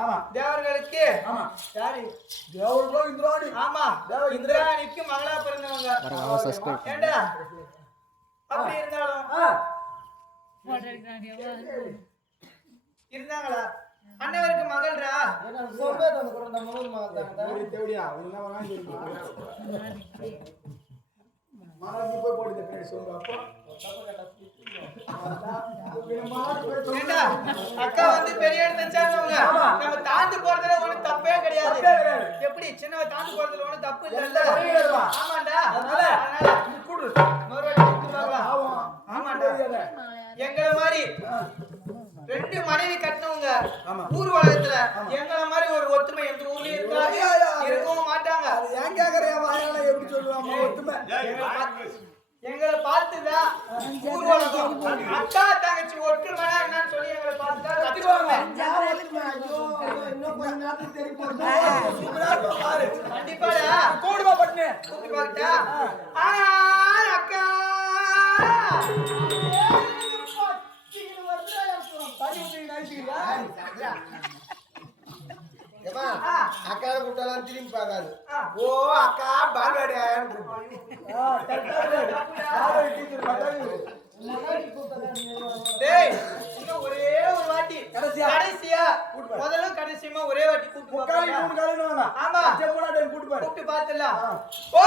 ஆமா தேவர்களுக்கு ஆமா யாரு தேவர்களோ இந்திராணி ஆமா இந்திராணிக்கு மகளா பிறந்தவங்க ஏண்டா அப்படி இருந்தாலும் இருந்தாங்களா அண்ணவருக்கு மகள்ரா போய் போடுது சொல்லுங்க அக்கா வந்து பெரிய இடத்துல நம்ம தாண்டி போறதுல ஒண்ணும் தப்பே கிடையாது. எப்படி சின்னவ தாண்டி போறதுல ஒண்ணும் தப்பு இல்ல. ஆமாண்டா அதனால ஆமாண்டா எங்களை மாதிரி 2 மனைவி கட்டினவங்க ஊர் உலகத்துல எங்களை மாதிரி ஒரு ஒத்துமை எந்த ஊர்லயும் இருக்காது, இருக்கவும் மாட்டாங்க. ஏன் கேக்குறேன் வாயால எப்படி சொல்லுவாங்க ஒத்துமை எங்களை பார்த்துதான் ஊர் உலகம் அக்கா தங்கச்சி ஒற்றுமை என்னன்னு சொல்லி எங்களை பார்த்துதான் கத்துக்குவாங்க. கண்டிப்பாடா கூடுவா பண்ணு கூப்பிட்டு பாக்கிட்டா அக்கா அக்கா கூப்பிட்டாலும் திரும்பி பார்க்காது. ஓ அக்கா பால்வாடியான்னு ஒரே ஒரு வாட்டி கடைசியா முதல்ல கடைசியமா ஒரே வாட்டி கூப்பிட்டு ஆமா கூப்பிட்டு பாத்துலாம். ஓ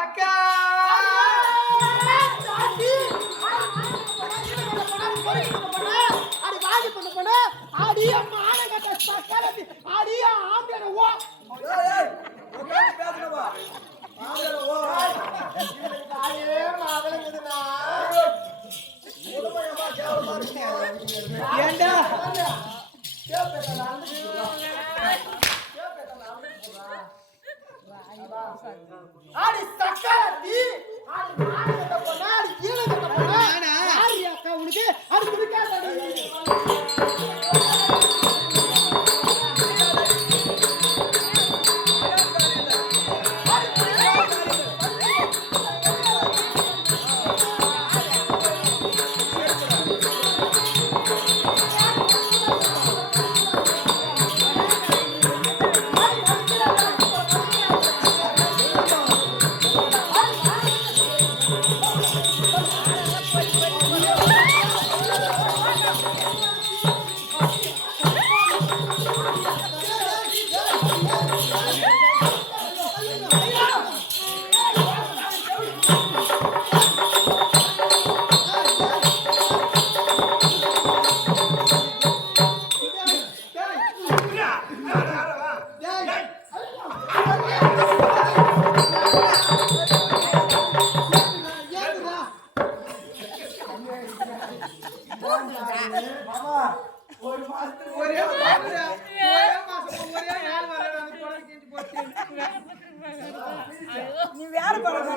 அக்கா ஏண்டா ஆடி சக்கரத்தி ஆடி மானகட்ட போனா ஆடி ஈனகட்ட போனா யாரி அக்கா உனக்கு அது குடிக்காதடி. நீ வேற பண்ண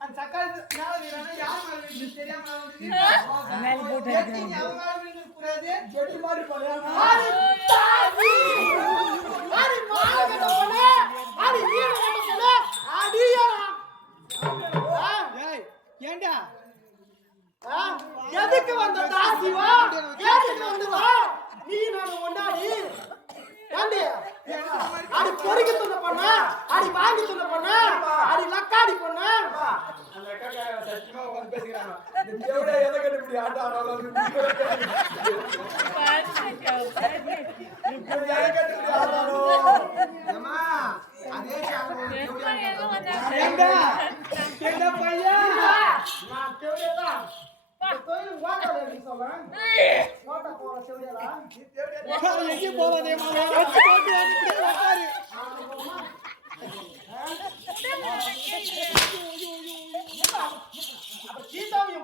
அந்த தக்காளி யார் தெரியாம ஏண்டா எதுக்கு வந்த தாசிவா எதுக்கு வந்தவா நீ நான் ஒண்டாடி ஏண்டி அடி பொறுக்கி துண்ண பண்ண அடி வாங்கி துண்ண பண்ண அடி லக்காடி பண்ண அந்த அக்கா சத்தியமா வந்து பேசிக்கிறாங்க எவ்வளவு எதை கட்டி இப்படி ஆட்ட ஆடுறாங்க அம்மா அதே ஏண்டா என்ன பையா நான் கேவலா கோயில் வாடா நீ சொல்றேன் வாடா போற செவிடா எங்க போறதே மாமா அச்சு போட்டு வந்து உட்காரு அப்ப சீதாவிய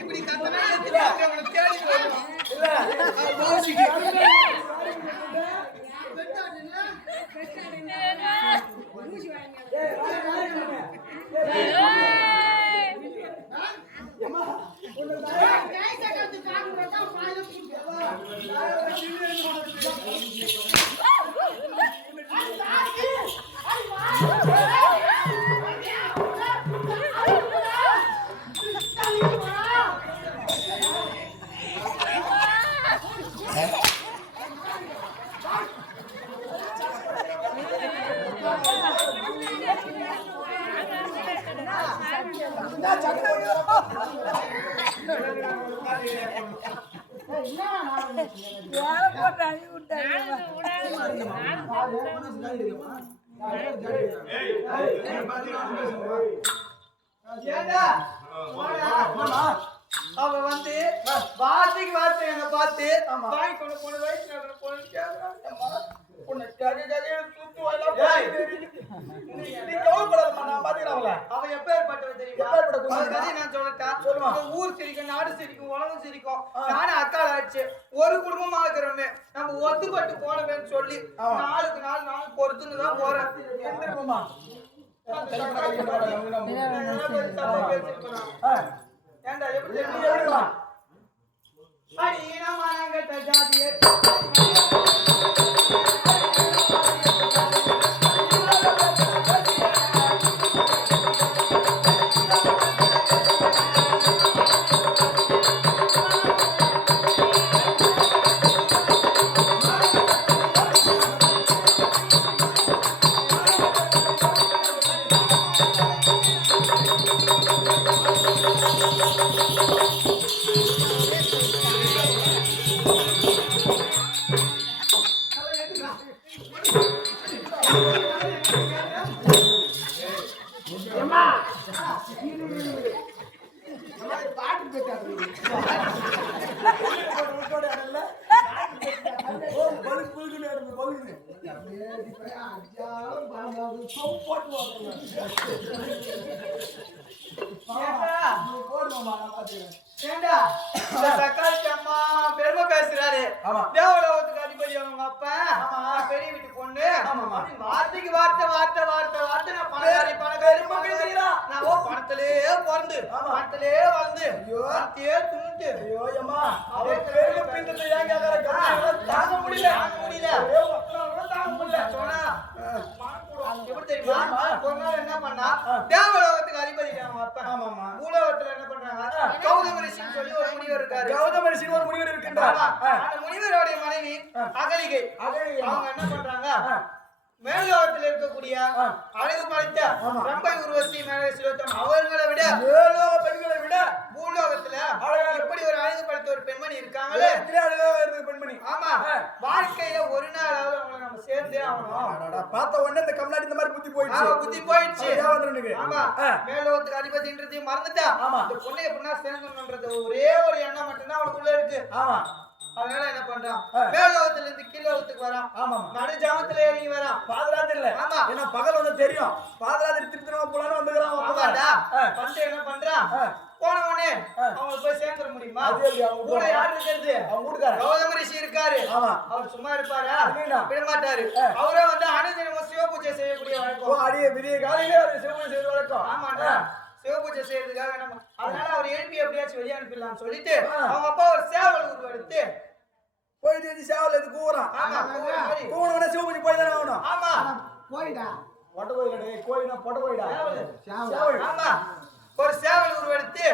இப்படி கத்தனா உனக்கு தேடி போயிடும். அவ வந்து வார்த்தைக்கு வார்த்தை என்ன பார்த்து வாங்கி கொண்டு போன வயசுல அவ எப்பேற்பட்டவ தெரியுமா? நான் சொல்லட்டேன். ஊர் சிரிக்கும், நாடு சிரிக்கும், உலகம் சிரிக்கும். நானும் அக்கால ஆச்சு ஒரு குடும்பமா இருக்கிறோமே, நம்ம ஒத்துப்பட்டு போனவேன்னு சொல்லி நாளுக்கு நாள் பொறுத்துன்னு போறேன். ஏண்டா எப்படி தெரியுமா? அடியனமானங்கட்ட ஜாதியே பெருமை பேசுறாரு. தேவலோகத்துக்கு அதிபதி அவங்க அப்பா, பெரிய வீட்டு பொண்ணு. வார்த்தைக்கு வார்த்தை வார்த்தை வார்த்தை வார்த்தை நான் பணக்காரி பணக்காரி நான் பணத்திலே பிறந்து பணத்திலே வளர்ந்து வார்த்தையே துணிட்டு தாங்க முடியல தாங்க முடியல சொன்னா எப்படி தெரியுமா? ஒரு நாள் என்ன பண்ணா, தேவலோகத்துக்கு அதிபதி அவங்க அப்பா பூலோகத்துல என்ன பண்றாங்க, கௌதம ரிஷின்னு சொல்லி ஒரு முனிவர் இருக்காரு. கௌதம ரிஷின்னு ஒரு முனிவர் இருக்கின்றார். அந்த முனிவருடைய மனைவி அகலிகை. அவங்க என்ன பண்றாங்க, மேலோகத்தில் இருக்கக்கூடிய அழகு படைத்த ரம்பை உருவசி மேலேஸ்வரம் அவர்களை விட மேலோக பெண்களை விட பூலோகத்துல இப்படி ஒரு அழகு படைத்த ஒரு பெண்மணி இருக்காங்களே, பெண்மணி. ஆமா, வாழ்க்கையில ஒரு நாளாவது அவங்களை நம்ம சேர்ந்தே ஆகணும். பார்த்த உடனே இந்த கம்நாடி இந்த மாதிரி புத்தி போயிடுச்சு. ஆமா, மேலோகத்துக்கு அதிபதின்றதையும் மறந்துட்டா. இந்த பொண்ணை எப்படின்னா சேர்ந்தோம்ன்றது ஒரே ஒரு எண்ணம் மட்டும்தான் அவனுக்குள்ள இருக்கு. அதனால என்ன பண்றான், மேலோகத்துல இருந்து கீழோகத்துக்கு வரான். நடு ஜாமத்துல ஏறி வரான். பாதராத்திரி இல்ல, ஆமா, ஏன்னா பகல் வந்து தெரியும். பாதராத்திரி திருத்தனமா போலான்னு வந்துக்கிறான். வந்து என்ன பண்றான், போன உடனே அவங்க போய் சேர்ந்துட முடியுமா? கூட யாரு இருக்கிறது, அவங்க வீட்டுக்காரர் கௌதம ரிஷி இருக்காரு. அவர் சும்மா இருப்பாரா? விட மாட்டாரு. அவரே வந்து அனுதினமும் சிவ பூஜை செய்யக்கூடிய வழக்கம். அடிய விடிய காலையிலே சிவ பூஜை செய்ய வழக்கம். ஆமாண்டா, சிவ பூஜை செய்யறதுக்காக நம்ம அதனால அவர் எழுப்பி எப்படியாச்சும் வெளியே அனுப்பிடலாம்னு சொல்லிட்டு அவங்க அப்பா ஒரு சேவல் உருவெடுத்து போயிட்டு சேவல் எடுத்து கூவுறான். கூவுன சிவ பூஜை போய் தானே ஆகணும். ஆமா, போயிடா பொட்ட கோயிலடே, கோயில்னா பொட்ட கோயிடா சேவல். ஆமா, ஒரு சேவல் உருவெடுத்து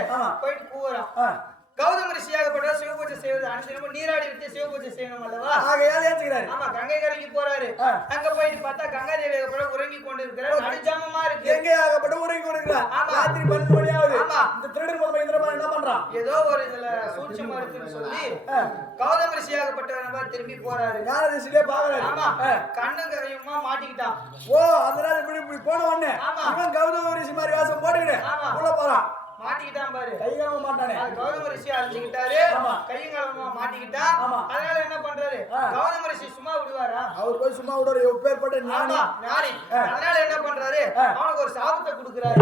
போயிட்டு கூவுறான். கௌதம ரிஷியாகப்பட்டவர் சிவபூஜை செய்வது அனுதினமும் நீராடி விட்டு சிவபூஜை செய்யணும் அல்லவா? ஆகையால் ஏத்துக்கிறாரு. ஆமா, கங்கை கரைக்கு போறாரு. அங்க போயிட்டு பார்த்தா கங்கா தேவி ஆகப்பட்டவர் உறங்கி கொண்டு இருக்கிறார். நடுஜாமமா இருக்கு. எங்கே ஆகப்பட்ட உறங்கி கொண்டிருக்கிறார். ராத்திரி 12 மணி ஆகுது. இந்த திருடன் முதல்ல இந்திரமான் என்ன பண்றான்? ஏதோ ஒரு இதுல சூட்சமா இருக்குன்னு சொல்லி கௌதம ரிஷியாகப்பட்டவர் நம்ம திரும்பி போறாரு. யார ரிஷிலே பாக்குறாரு. ஆமா, கண்ணு கையுமா மாட்டிக்கிட்டான். ஓ, அதனால இப்படி போன உடனே இவன் கௌதம ரிஷி மாதிரி வாசம் போட்டுக்கிட்டு உள்ள போறான். மாட்டிக்கிட்டான் பாரு. கைகாம மாட்டானே. அது கௌதம ரிஷி அழிஞ்சுக்கிட்டாரு. கையங்காலமா மாட்டிக்கிட்டான். அதனால என்ன பண்றாரு? கௌதம ரிஷி சும்மா விடுவாரா? அவர் போய் சும்மா விடுற எப்பேற்பட்ட ஞானி. அதனால என்ன பண்றாரு? அவனுக்கு ஒரு சாபத்தை கொடுக்குறாரு.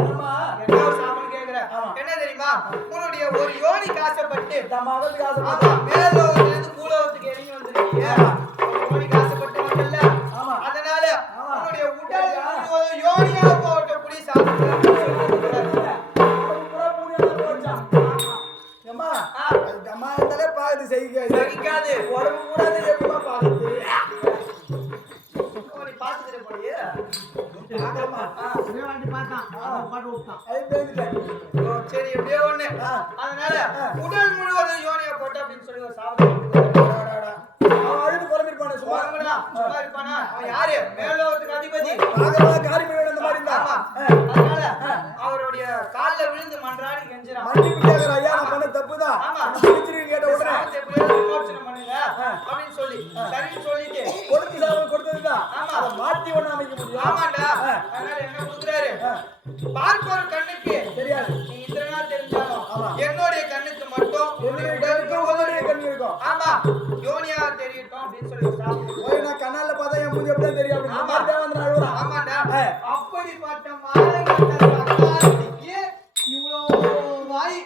என்ன ஒரு சாபம்னு கேக்குற? என்ன தெரியுமா? உன்னுடைய ஒரு யோனி காசப்பட்டு தமாவத்துக்கு ஆசைப்பட்டு மேலோகத்துல இருந்து பூலோகத்துக்கு இறங்கி வந்திருக்கீங்க. யோனி காசப்பட்டு வந்தல்ல. அதனால உன்னுடைய உடல் யோனியா போட்டக்கூடிய சாபத்தை சகிக்காது. உடம்பு கூட எப்படிமா பாக்குது? பாத்துக்கிற போய் சரி எப்படியோ ஒண்ணு. அதனால உடல் முழுவதும் யோனியா போட்ட அப்படின்னு சொல்லி ஒரு சாபம் அவன் அழுது புலம்பிருப்பானே. சும்மா சும்மா இருப்பானா? அவன் யாரு? மேலோகத்துக்கு அதிபதி. காரியம் அந்த மாதிரி இருந்தா. அதனால அவருடைய கால்ல விழுந்து மன்றாடி கெஞ்சுறான். மன்னிப்பு கேக்குற. ஐயா, நான் பண்ண தப்புதான். மன்னிச்சிருங்க கேட்ட உடனே பண்ணுங்க அப்படின்னு சொல்லி சரின்னு சொல்லிட்டு கொடுத்து சாபம் கொடுத்ததுதான். அதை மாத்தி ஒண்ணு அமைக்க முடியும். ஆமாண்டா. அதனால என்ன கொடுக்குறாரு? பார்ப்போர் கண்ணுக்கு தெரியாது. நீ இத்தனை நாள் தெரிஞ்சாலும் என்னுடைய கண்ணுக்கு மட்டும் உங்களுடைய கண்ணு இருக்கும். ஆமா, யோனியா தெரியட்டும் அப்படின்னு சொல்லி போய் நான் கண்ணால பார்த்தா என் மூஞ்சி எப்படிதான் தெரியும் அப்படின்னு. ஆமாண்டா. அப்படிப்பட்ட மாலைக்கு இவ்வளவு வாய்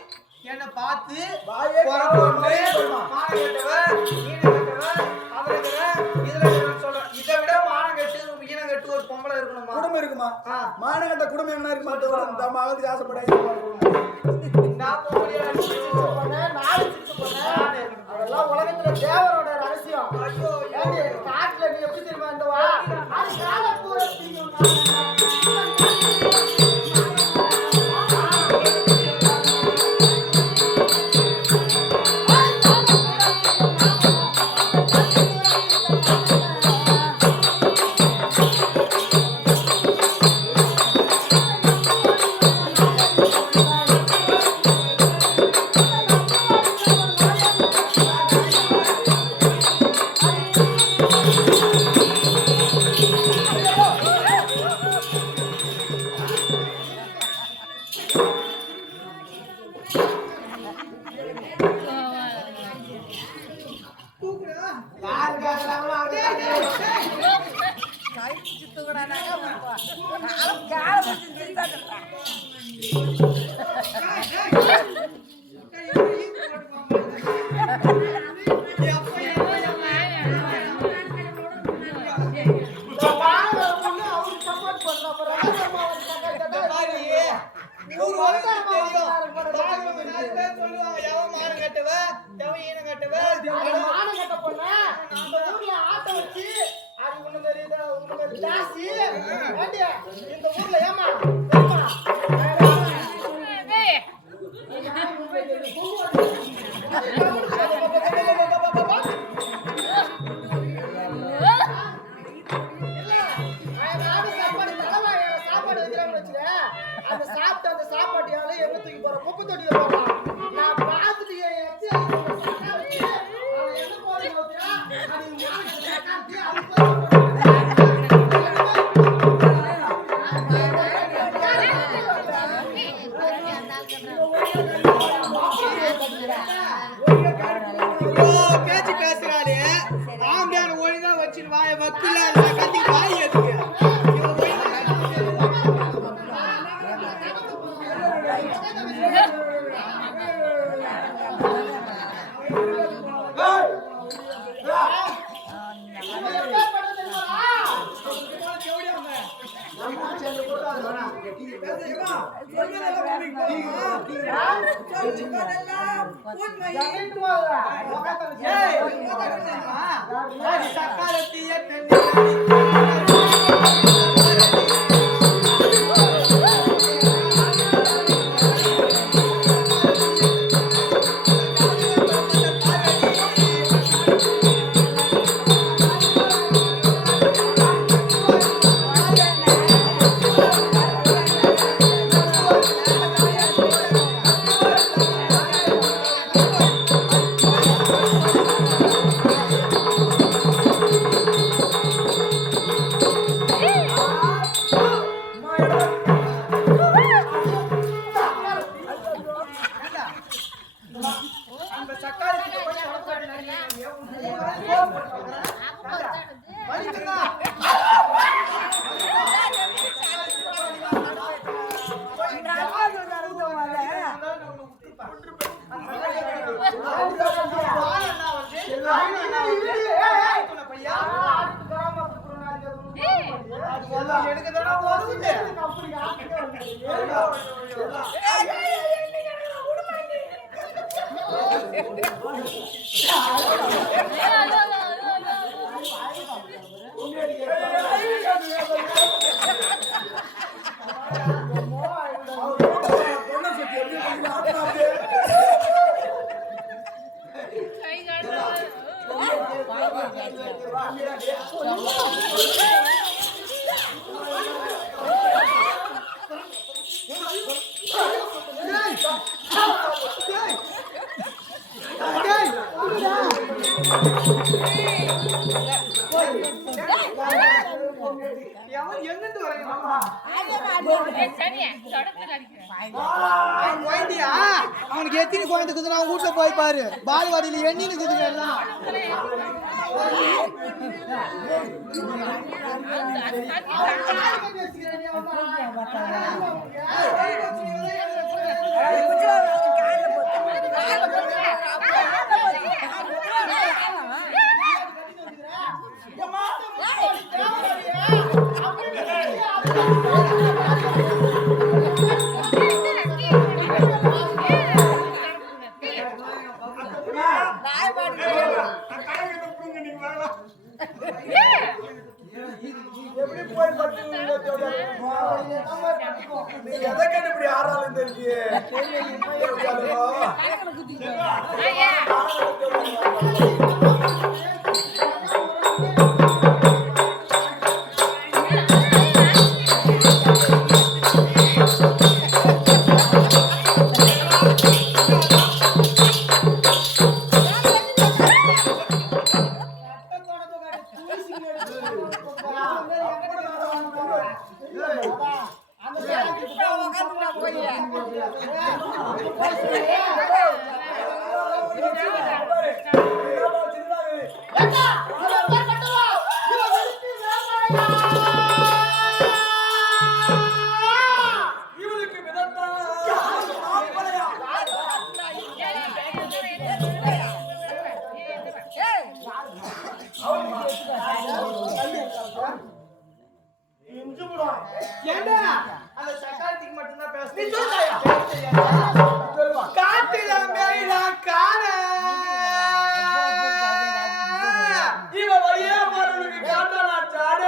என்ன பார்த்து இதை விட மானங்கட்டு ஈனங்கட்டு ஒரு பொம்பளை இருக்கணுமா? குடும்பம் இருக்குமா? மானகட்ட குடும்பம் என்ன இருக்குமா? மகளுக்கு ஆசைப்பட அதெல்லாம் உலகத்துல தேவரோட ரகசியம். காட்டுல நீ எப்படி தெரியுமா இருந்தவா? இந்த ஊர்ல ஏமா அந்த சாப்பிட்டு அந்த சாப்பாட்டியால எங்க தூக்கி போற குப்பை தொட்டியில போறான். நான் பார்த்துட்டு என்ன போறீங்க பேச்சு பேசுறாரு. ஆம்பியான ஒழுங்கா வச்சுட்டு வாய வக்குல கத்தி வாய் எதுக்கு? எனக்கு தானே உதவுது. அப்படி ஆட்டுக்க வந்து அவன் எங்கிட்டு வரையும் குழந்தையா அவனுக்கு எத்தனை குழந்தை இருக்குதுன்னு அவன் வீட்டுல போய் பாரு. பால்வாடியில எண்ணி இருக்குதுங்க எல்லாம். எப்படி போய் பட்டு நீ எதை கண்டு இப்படி ஆறாலும் தெரிஞ்சு ஏண்டா அந்த சக்காலத்துக்கு மட்டும்தான் நீ பேசுறீங்க. சொல்லுடா. காட்டில மேல காண இவன் வழியா போறவனுக்கு காட்டாளா சாட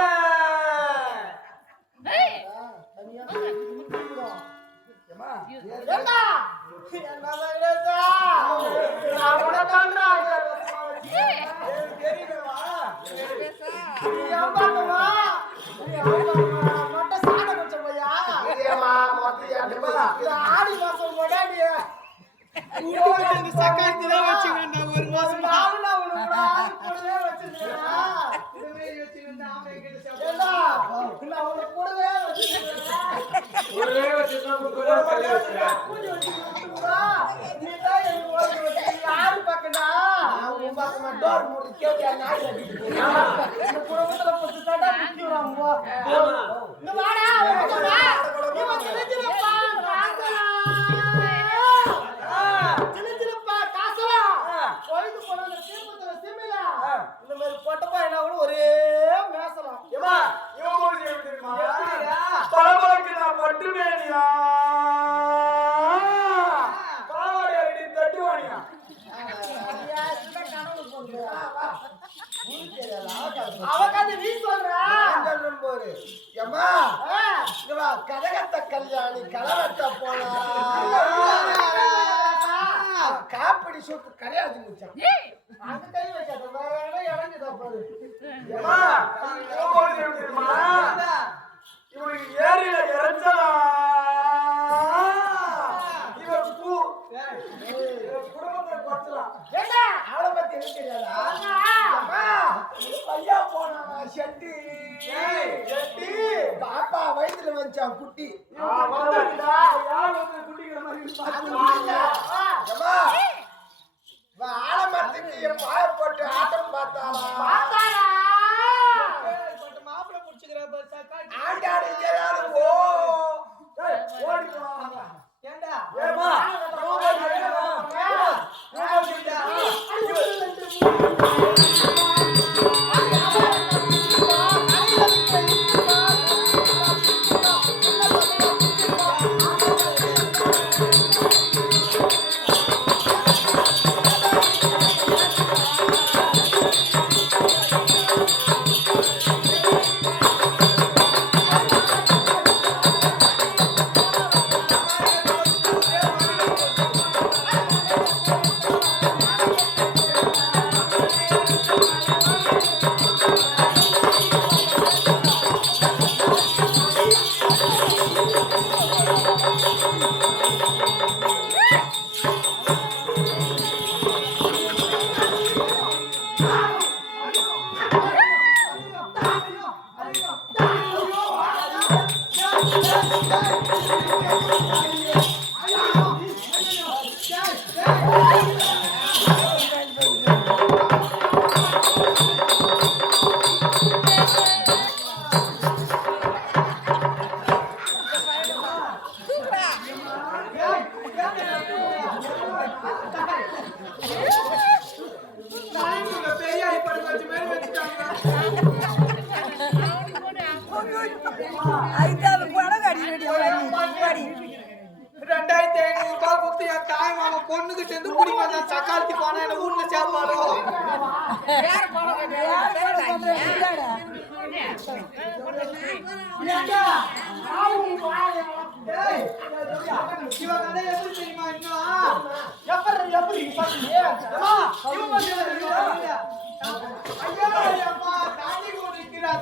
ஆடி மாசம் கொண்டாடிய சக்காத்தி தான் வச்சுக்கணும் ஒரு மாசம். ஒரே மேசலாம் பரமலுக்கு நான் பட்டுமேனியா பாவாடி தட்டுவானியா அவகாது நீ சொல்ற கதகத்த கல்யாணி கலவட்ட போனா காப்படி சூப்பு கிடையாது முடிச்சான். அந்த கை வைக்காத வேற இடம் இறங்குதா பாரு இவனுக்கு ஏரியில இறச்சலாம் இவன் பூ குடும்பத்தை பச்சலாம் ஏண்டா அவளை பத்தி எனக்கு தெரியாதா? ஐயா போனா செட்டி பாப்பா வயிற்றுல வந்துச்சான் குட்டி. ஆலமரத்துக்கு பாய போட்டு ஆட்டம் பார்த்தாளா மாப்பிள்ள புடிச்சுக்கிற ஆண்டாடி தெரியாது. ஓ ஏண்டா ஏமா అయితే அது பணம் கடி கடி 2500 ரூபாய் கொடுத்து என் தாய் மாமா பொண்ணுகிட்ட இருந்து குடி வந்தா சக்காத்தி போனா என்ன வீட்டுல சேர்ப்பாரோ வேற பணம் கடி இவன் கதை எப்படி தெரியுமா ஐயா தாண்டி கொண்டிருக்கிறார்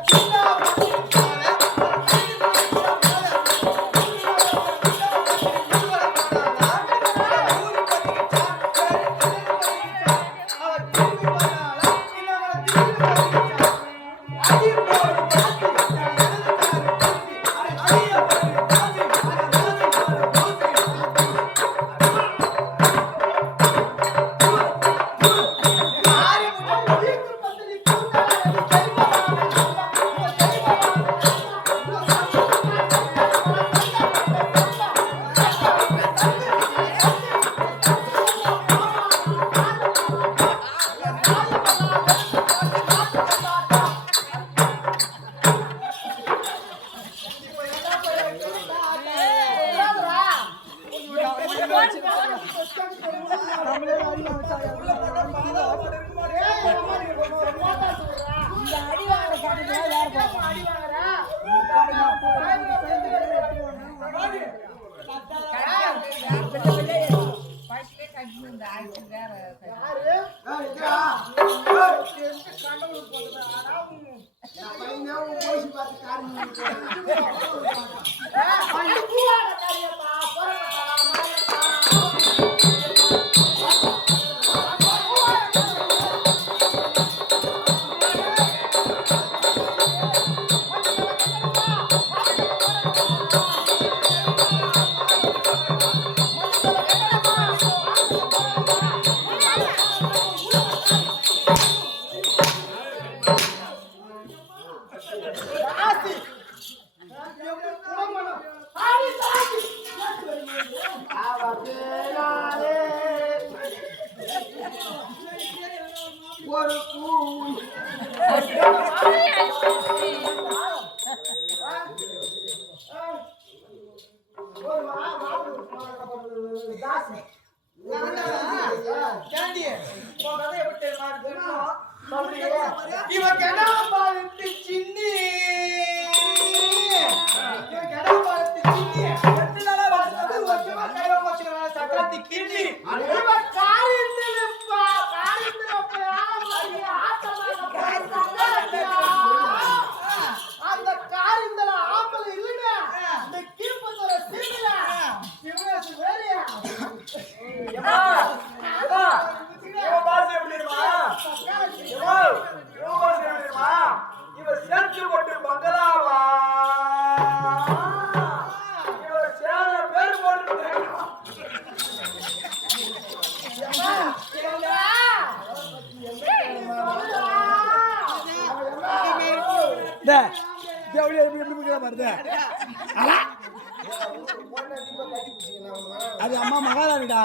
அது அம்மா மகாராணிடா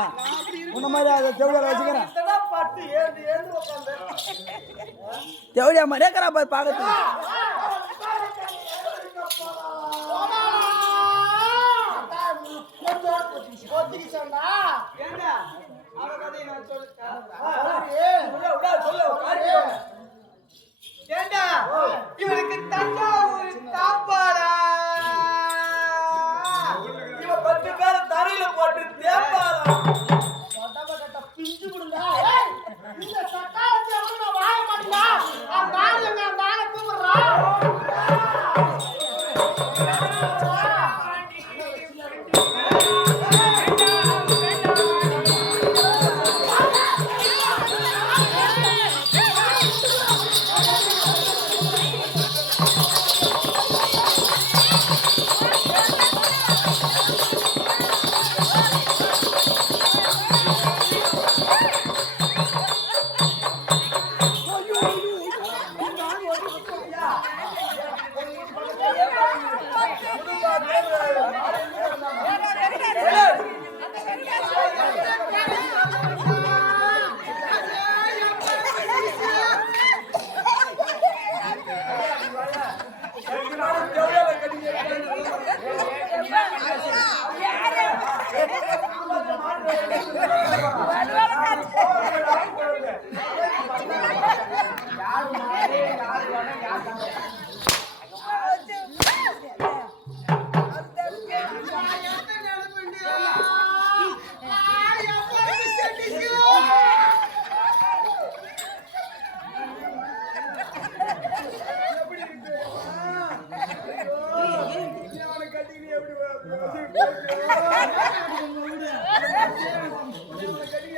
உன்ன மாதிரி அதை ஜவுளியால வச்சுக்கிறேன் ஜவுளியா மாதிரியே கரா போய் பார்க்கறது இவனுக்கு தஞ்சாவூர் தாப்பாடா இவன் 10 பேரை தரையில போட்டு தேப்பாடா பிஞ்சு விடுங்க இந்த சட்டாளத்தை நான் வாய மாட்டா நான் கூப்பிடுறான்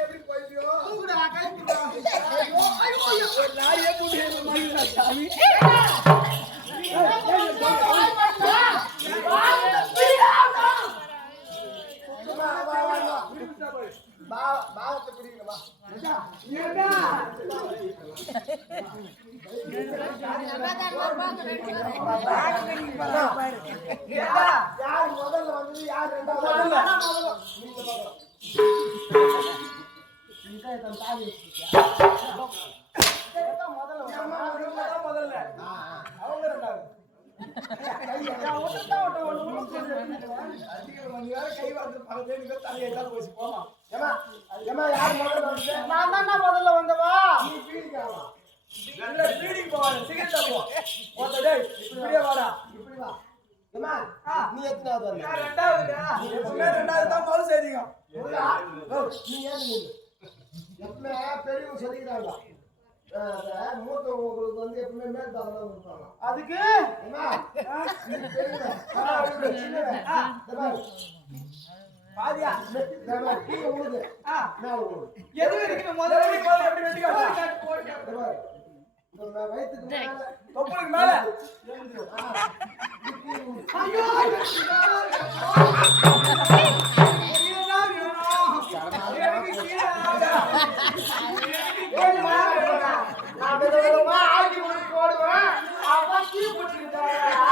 எப்படி போயிட்டியோ தூக்குடா, கைப்பிடிடா. லாரியே போட்டு மாறிடா சாமி பாவத்தை பிடிக்கணுமா? யார் முதல்ல வந்தது, யார் ரெண்டாவது வந்தது? நீங்க முதல்ல. நீங்க தான் தாலி வச்சிருக்கியா? முதல்ல வந்தது. முதல்ல அவங்க ரெண்டாவது. நான் ஒட்டுதான் ஒன்று அதிகம் வந்து வேற கை வார்த்தை பல தலையை தான் போச்சு போமா ஏமா யார் முதல்ல வந்து? நான் தான் முதல்ல வந்தவா. நீ பீடிக்காமா? இல்ல பீடிங் போவாரு சிகரெட்டா போ ஓட்ட டேய் இப்படியே வாடா இப்படி வா. ஏமா நீ எத்தனாவது வந்த? நான் ரெண்டாவதுடா. எப்பவுமே ரெண்டாவது தான் மறு செய்திங்க நீ ஏன் நில்லு. எப்பவுமே பெரியவங்க சொல்லிக்கிறாங்க, மூத்தவங்களுக்கு வந்து எப்பவுமே மேல் பாகம் இருப்பாங்க. அதுக்கு ஏமா நீ பெரியவங்க, சின்னவன். பாதியா கீழே உழுது, மேல உழுது. எது வரைக்கும் முதல்ல எப்படி வெட்டிக்காட்டா இந்த வயிற்றுக்கு மேல தொப்புளுக்கு மேல நான் விதவிதமா ஆக்கி உனக்கு போடுவேன். அப்பா கீ போட்டுக்கிட்டாரா?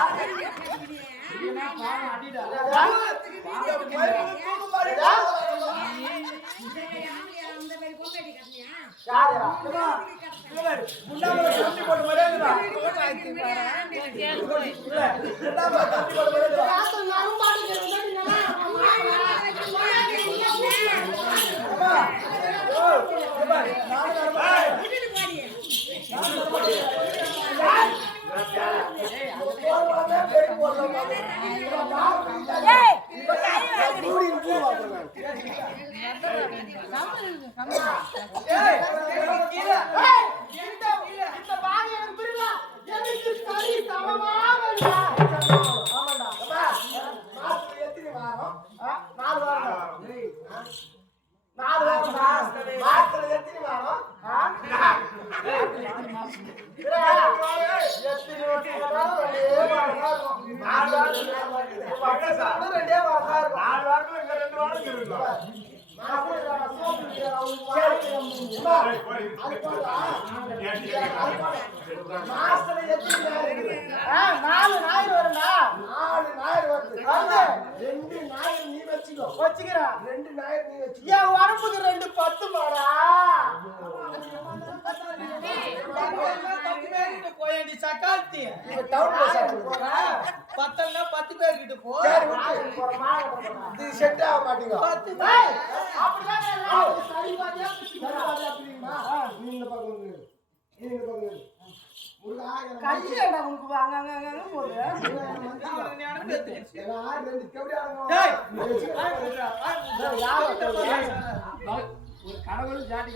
யாரா? முன்னாடி கட்டி போட்டு மரியாதைடா ரெண்டாவது கட்டி போட்டு மரியாதைடா இந்த பாவி எனக்கு பிடிக்கல. எனக்கு சரி சமமா வருதா? ஆமாடா. மாசத்துல எத்தனை வாரம்? 4 வாரம். 4 வாரம். மாசத்துல எத்தனை வாரம்? எத்தனை வாரம்? ரெண்டே வாரம் தான் இருக்கும். 4 வாரம் ரெண்டே வாரம் தான் இருக்கும். 4 வாரத்துல இங்க 2 வாரம் இருக்கு மாசத்துல எத்தனை ஞாயிறு இருக்குது? 4 ஞாயிறு வரும்டா. 4 ஞாயிறு வருது. 2 ஞாயிறு நீ வச்சுக்கோ. வச்சுக்கிறா. 2 ஞாயிறு நீ வச்சுக்கோ. என் உடம்புக்கு 2 10 மாடா. போயண்டி சக்காத்தி டவுன்ல சாப்பிடுறா. 10 பேர்கிட்ட போ. சரி விட்டு. ஒரு மாலை போடுறா. இது செட் ஆக மாட்டீங்க. 10 ஏய், அப்படிதான் சரி பாதியா அப்படிமா? நீ இந்த பக்கம் வந்து. நீ இந்த பக்கம் வந்து. முருகா கையடா உனக்கு வாங்க போடு. ஏன்னா ரெண்டு கபடி ஆடுங்க. டேய் ஒரு கடவுள் ஜாடி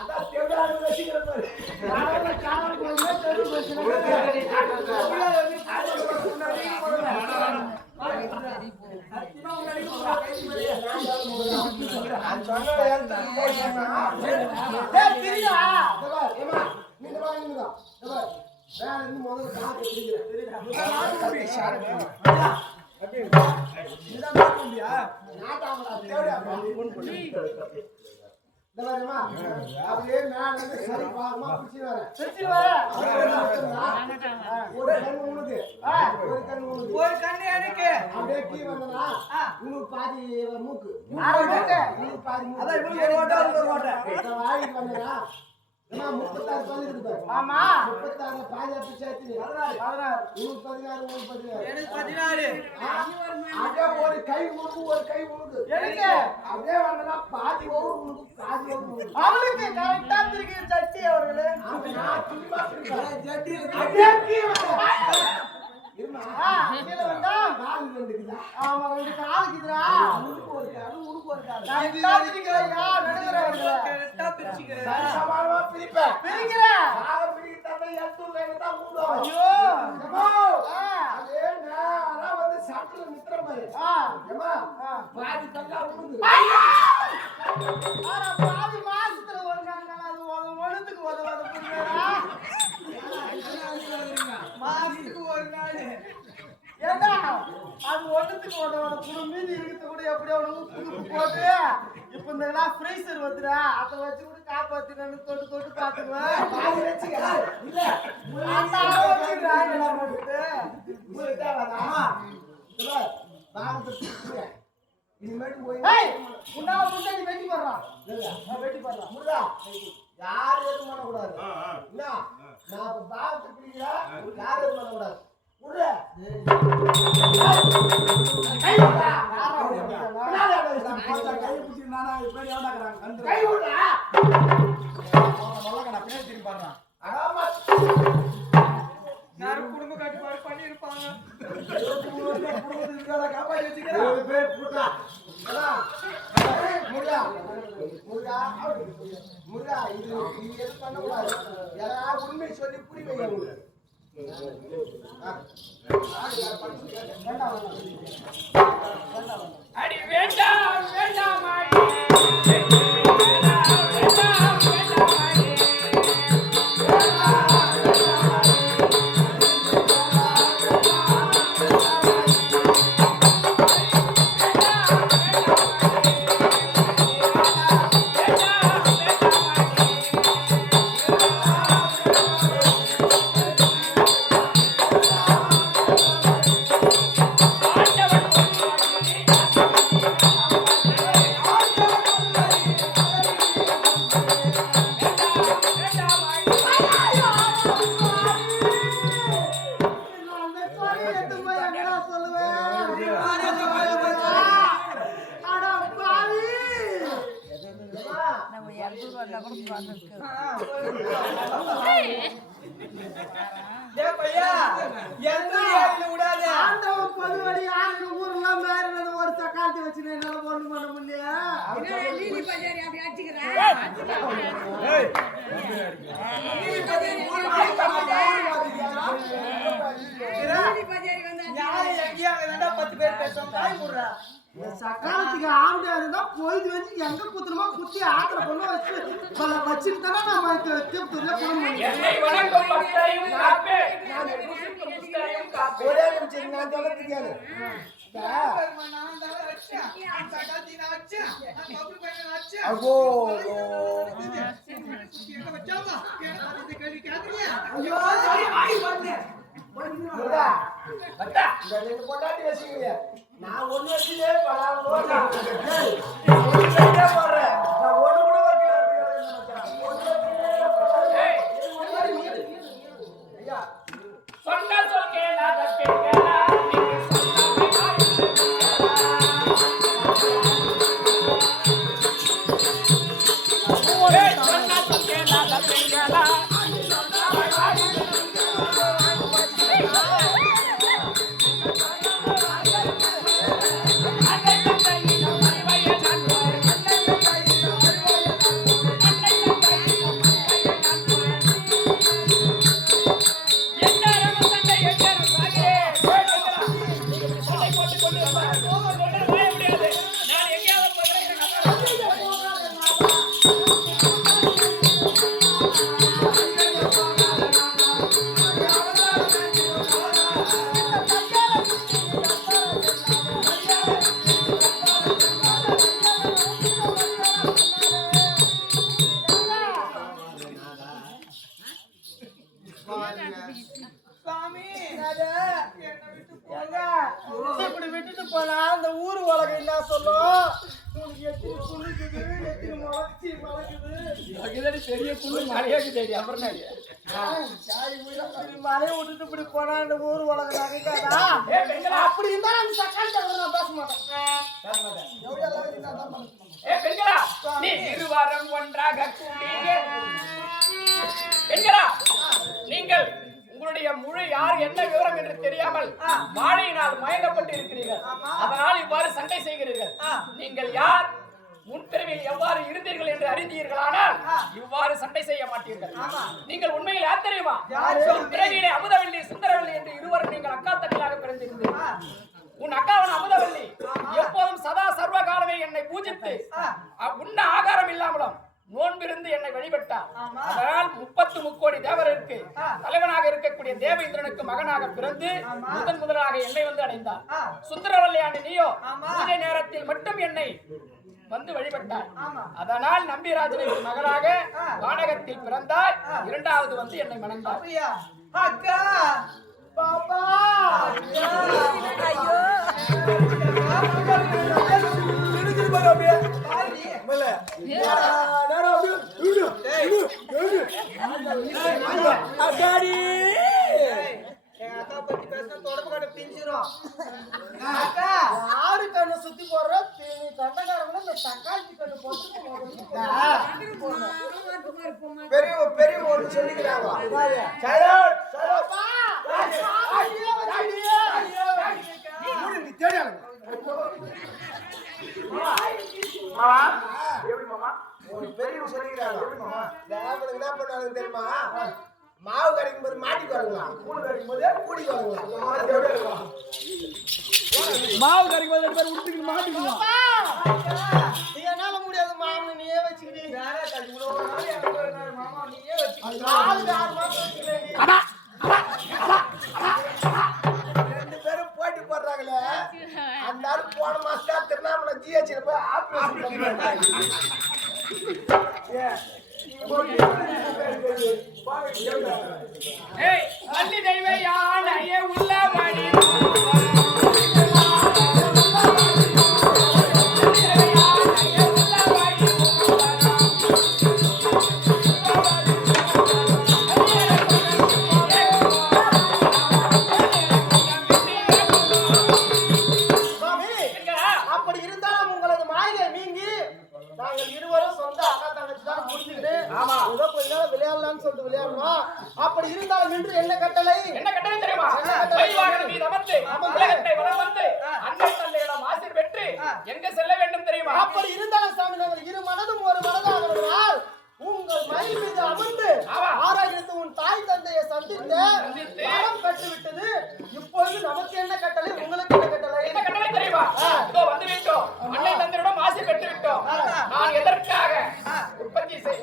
அதான் கபடி ஆடுங்க வச்சிக்கிற பாரு. யாரோ காரணம் போய் தெரு பேசுறாங்க. நான் சொன்ன ஏன் போய்னா டேய் திரியா டேய் ஏமா நீங்க வாங்குங்க டேய் வேற இன்னும் முதல்ல காத்து திரிக்கிறேன் இதான் பார்க்க முடியா நாட்டாமடா தேவடா ஃபோன் பண்ணி டேய்மா அப்படியே நான் வந்து சரி பாருமா பிடிச்சி வர ஒரு கண்ணு உனக்கு ஒரு கண்ணு உனக்கு ஒரு கண்ணு எனக்கு அப்படியே கீ வந்தனா உனக்கு பாதி மூக்கு உனக்கு பாதி மூக்கு அதான் இவங்க ஒரு ஓட்ட அது ஒரு ஓட்ட வாய் வந்தனா அம்மா 36 பாதி இருக்கு ஆமா 36 பாதி அப்படி சேர்த்து 16 உனக்கு 16 உனக்கு 16 எனக்கு 16 அப்படியே ஒரு கை உனக்கு ஒரு கை உனக்கு எனக்கு அப்படியே வந்தனா பாதி ஓவர் உனக்கு பாதி ஓவர் அவளுக்கு கரெக்ட்டா இருக்கு சட்டி அவர்களே நான் சும்மா இருக்கேன் சட்டி அப்படியே கீ வந்த இருமா கீழ வந்தா கால் ரெண்டுக்குதா ஆமா ரெண்டு கால் இருக்குடா உனக்கு ஒரு கால் உனக்கு ஒரு கால் நான் இது வச்சிருக்கேன்யா நடுங்கறவங்க கரெக்ட்டா பிரிச்சிக்கிறேன் நான் சமாளமா பிரிப்பேன் பிரிக்கிறேன் நான் பிரிக்கிறத எட்டு லைன் தான் மூடுவோம் ஐயோ அதே நான் வந்து சாப்பிட்டு நிக்கிற மாதிரி ஏம்மா பாதி தள்ளா விடுது. ஆனா பாதி மாசத்துல ஒரு நாள் அது ஒண்ணுத்துக்கு உதவாத புரியுதா? மாசத்துக்கு ஒரு நாள் ஏண்டா அது ஒண்ணுத்துக்கு உதவாத புது மீதி இருக்கிறது கூட எப்படியோ உப்பு போட்டு இப்ப இந்த எல்லாம் ஃப்ரீசர் வந்துடா அதை வச்சு கூட காப்பாத்தினு தொட்டு தொட்டு பாத்துக்குவேன். பாதி வச்சுக்க. இல்ல. அந்த வச்சுக்கிறா எல்லாம் போட்டு உங்களுக்கு தேவைதானா? இல்ல. பாகத்தை பிடிச்சு. இனிமேட்டு போய் ஏய் உன்னால முட்டை நீ வெட்டி போடுறான். வெட்டி போடுறான். முருகா, யார் எதுவும் பண்ணக்கூடாது. என்ன? நான் இப்ப பாகத்தை பிடிக்கிறா, யார் எதுவும் பண்ணக்கூடாது. முருகா. கை விடுடா. பின்னாடி ஆட வச்சுட்டான். பார்த்தா கையை பிடிச்சிட்டு நானா இது பேர் எவனாக்குறாங்க? கந்துரு. கை விடுடா. மொல்லக்கடா, பின்னாடி திரும்பி பாருடா. அடாமா. யாரும் குடும்ப கட்டுப்பாடு பண்ணியிருப்பாங்க 23 வருஷம் குடும்பத்துக்கு இருக்காதா, காப்பாத்தி வச்சுக்கிறா. ஒரு பேர் கூட்டா. அடா. முருகா. முருகா. முருகா, இது நீ எதுவும் பண்ணக்கூடாது. யாராவது உண்மை சொல்லி புரிய வைங்க உங்களுக்கு. அடி வேண்டாம் வேண்டாம் அந்த கோழி எடுத்து போய் எங்கடா சொல்லுவேன்? அட பாவி. நம்ம 200 ரூபா கூட பார்த்துருக்கு. ஏய் பையா எந்த ஏரியில விடாத ஆண்டவன் பொதுவடி ஆண்டு ஊர்லாம் மேரினது ஒரு தக்காளி வச்சுன்னு என்னால ஒண்ணும் பண்ண முடியல. நீதி பஜாரி அப்படி அடிச்சுக்கிறேன். நீதி பஜாரி வந்தா யாரை எங்கேயா அங்கதான்டா 10 பேர் பேசுவாங்க தாய் போடுறா இந்த சக்காலத்துக்கு ஆண்டாதுன்னா பொழுது வச்சு எங்க குத்துறமா குத்தி ஆத்திர கொண்டு வச்சு வச்சுட்டு தானே நம்ம திருப்பூர்ல போகணும். என்னை வணங்கும் பக்தரையும் காப்பே நான் புஸ்தரையும் காப்பே ஒரே நிமிஷம் நான் சொல்ல தெரியாது. அப்போ ஐயோ, சரி, வாடி பாருங்க. முருகா, அத்தா, இந்த ரெண்டு பொண்டாட்டி வச்சுக்கீங்க. நான் ஒண்ணு வச்சுட்டே படாம போறேன். ஏய், ஒண்ணு வச்சுட்டே போறேன். நான் ஒண்ணு கூட ஐயா, சொன்ன சொல் கேளாத கேளா நீங்க சொன்ன சொல் கேளாத கேளா இப்படி விட்டுட்டு போனா அந்த ஊர் உலகம் என்ன சொல்லும்? உனக்கு எத்தனை புண்ணுக்குது, எத்தனை முளைச்சி பெரிய புண்ணு மழையாக்கு தேடி அப்புறம் மலையை விட்டுட்டு இப்படி போனா அந்த ஊர் உலகம் நகைக்காதா? அப்படி இருந்தா அந்த தக்காளி தவிர நான் பேச மாட்டேன். பெண்களா நீ இருவரும் ஒன்றாக கூடிய பெண்களா நீங்கள் உங்களுடைய முழு யார் என்ன விவரம் என்று தெரியாமல் மாலையினால் மயங்கப்பட்டு இருக்கிறீர்கள். அதனால் இவ்வாறு சண்டை செய்கிறீர்கள். நீங்கள் யார் முன்பிறவில் எவ்வாறு இருந்தீர்கள் என்று அறிந்தீர்களானால் இவ்வாறு சண்டை செய்ய மாட்டீர்கள். நீங்கள் உண்மையில் யார் தெரியுமா? பிறவியிலே அமுதவல்லி சுந்தரவல்லி என்று இருவரும் நீங்கள் அக்கா தம்பியாக பிறந்திருந்தீர்கள். உன் அக்காவன் அமுதவல்லி எப்போதும் சதா சர்வ காலமே என்னை பூஜித்து உண்ண ஆகாரம் இல்லாமலும் நோன்பிருந்து என்னை வழிபட்டார். அதனால் 33 தேவருக்கு தலைவனாக இருக்கக்கூடிய தேவேந்திரனுக்கு மகனாக பிறந்து முதலாக என்னை வந்து அடைந்தார். சுந்தரவல்லியாண்டி நீயோ பூஜை நேரத்தில் மட்டும் என்னை வந்து வழிபட்டார். அதனால் நம்பிராஜனுக்கு மகனாக வானகத்தில் பிறந்தாய். இரண்டாவது வந்து என்னை மணந்தார். அக்கா பாப்பா சுத்தி போடுற கண்டக்காரங்களும் இந்த தக்காளி கண்ணு பெரிய ஒன்று சொல்லிக்கிறாங்க. பெரிய சொல்லிக்கிறாங்க. என்ன பண்ணாங்க தெரியுமா? மாவு கரைக்கும் போது மாட்டிக்கு வரலாம், கூழ் கரைக்கும் போது கூடிக்கு வரலாம். மாவு கறிக்கு பதில் பேர் உடுத்துக்கு மாட்டிக்கலாம். என்னால முடியாது மாமன் நீயே வச்சுக்கிட்டீங்க. மாமா நீயே வச்சுக்கிட்டீங்க. 6 மாசம் வச்சுக்கிட்டீங்க. 2 பேரும் போட்டி போடுறாங்களே, அந்த ஆள் போன மாசம் திருநாமலை ஜிஹெச்ல போய் ஆபரேஷன் அள்ளி தெய்வ யானையே உள்ள வழி அப்படி இருந்தாலும் என்று என்ன கட்டளை தெரியுமா? மயில்வாகனம் மீது அமர்ந்து உலகத்தை வலம் வந்து அன்னை தந்தையிடம் ஆசீர் பெற்று எங்க செல்ல வேண்டும் தெரியுமா? அப்படி இருந்தாலும் சாமி நாங்கள் இரு மனதும் ஒரு மனதாக உங்கள் மயில் மீது அமர்ந்து ஆராய்ந்து உன் தாய் தந்தையை சந்தித்து வரம் பெற்று விட்டது. இப்பொழுது நமக்கு என்ன கட்டளை, உங்களுக்கு என்ன கட்டளை? என்ன கட்டளை தெரியுமா? இதோ வந்து விட்டோம், அன்னை தந்தையிடம் ஆசீர் பெற்று விட்டோம். நான் எதற்காக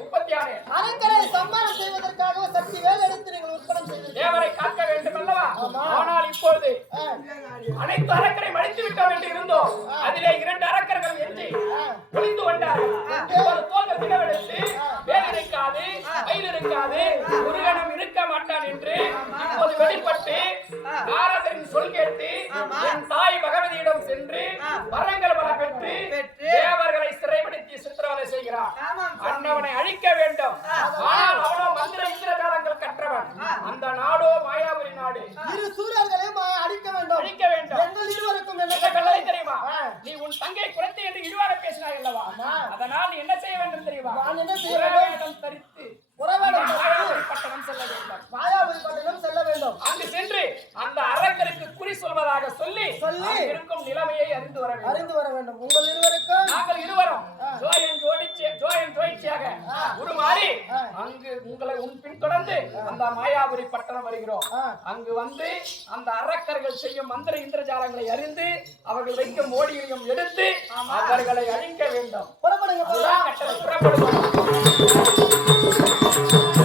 உற்பத்தியானேன்? அரக்கரை சம்மானம் செய்வதற்காக சக்தி வேலை எடுத்து நீங்கள் உற்பத்தி செய்து தேவரை காக்க வேண்டும் அல்லவா? ஆனால் இப்பொழுது அனைத்து அரக்கரை மடித்து விட்டோம் என்று இருந்தோம். அதிலே 2 அரக்கர்கள் எஞ்சி ஒளிந்து கொண்டார்கள். ஒரு தோல்கள் திகவெடுத்து வேல் இருக்காது, மயில் இருக்காது, முருகனும் இருக்க மாட்டான் என்று இப்போது வெளிப்பட்டு நாரதரின் சொல் கேட்டு என் தாய் பகவதியிடம் சென்று வரங்கள் பல பெற்று தேவர்களை சிறைப்படுத்தி சித்திரவதை செய்கிறான். அண்ணவனை அழிக்க வேண்டும். ஆனால் அவனோ மந்திர இந்திரஜாலங்கள் கற்றவன். அந்த நாடோ மாயாபுரி நாடு. இரு சூரர்களையும் அழிக்க வேண்டும். எங்கள் இருவருக்கும் என்ன கட்டளை தெரியுமா? நீ உன் தங்கை குலத்தை என்று இழிவாக பேசினாய் அல்லவா? அதனால் நீ என்ன செய்ய வேண்டும் தெரியுமா? நான் என்ன செய்ய வேண்டும்? தரித்து பட்டணம் செல்ல வேண்டும். மாயாபுரி பட்டணம் செல்ல வேண்டும். அங்கு சென்று அந்த அரக்கருக்கு குறி சொல்வதாக சொல்லி இருக்கும் நிலைமையை அறிந்து வர வேண்டும். உங்கள் இருவருக்கும் நாங்கள் இருவரும் ஜோயன் ஜோயிச்சியாக உருமாறி அங்கு உங்களை உன் பின்தொடர்ந்து அந்த மாயாபுரி பட்டணம் வருகிறோம். அங்கு வந்து அந்த அரக்கர்கள் செய்யும் மந்திர இந்திரஜாலங்களை அறிந்து அவர்கள் வைக்கும் மோடியையும் எடுத்து அவர்களை அழிக்க வேண்டும். புறப்படுங்க. புறப்படுவோம்.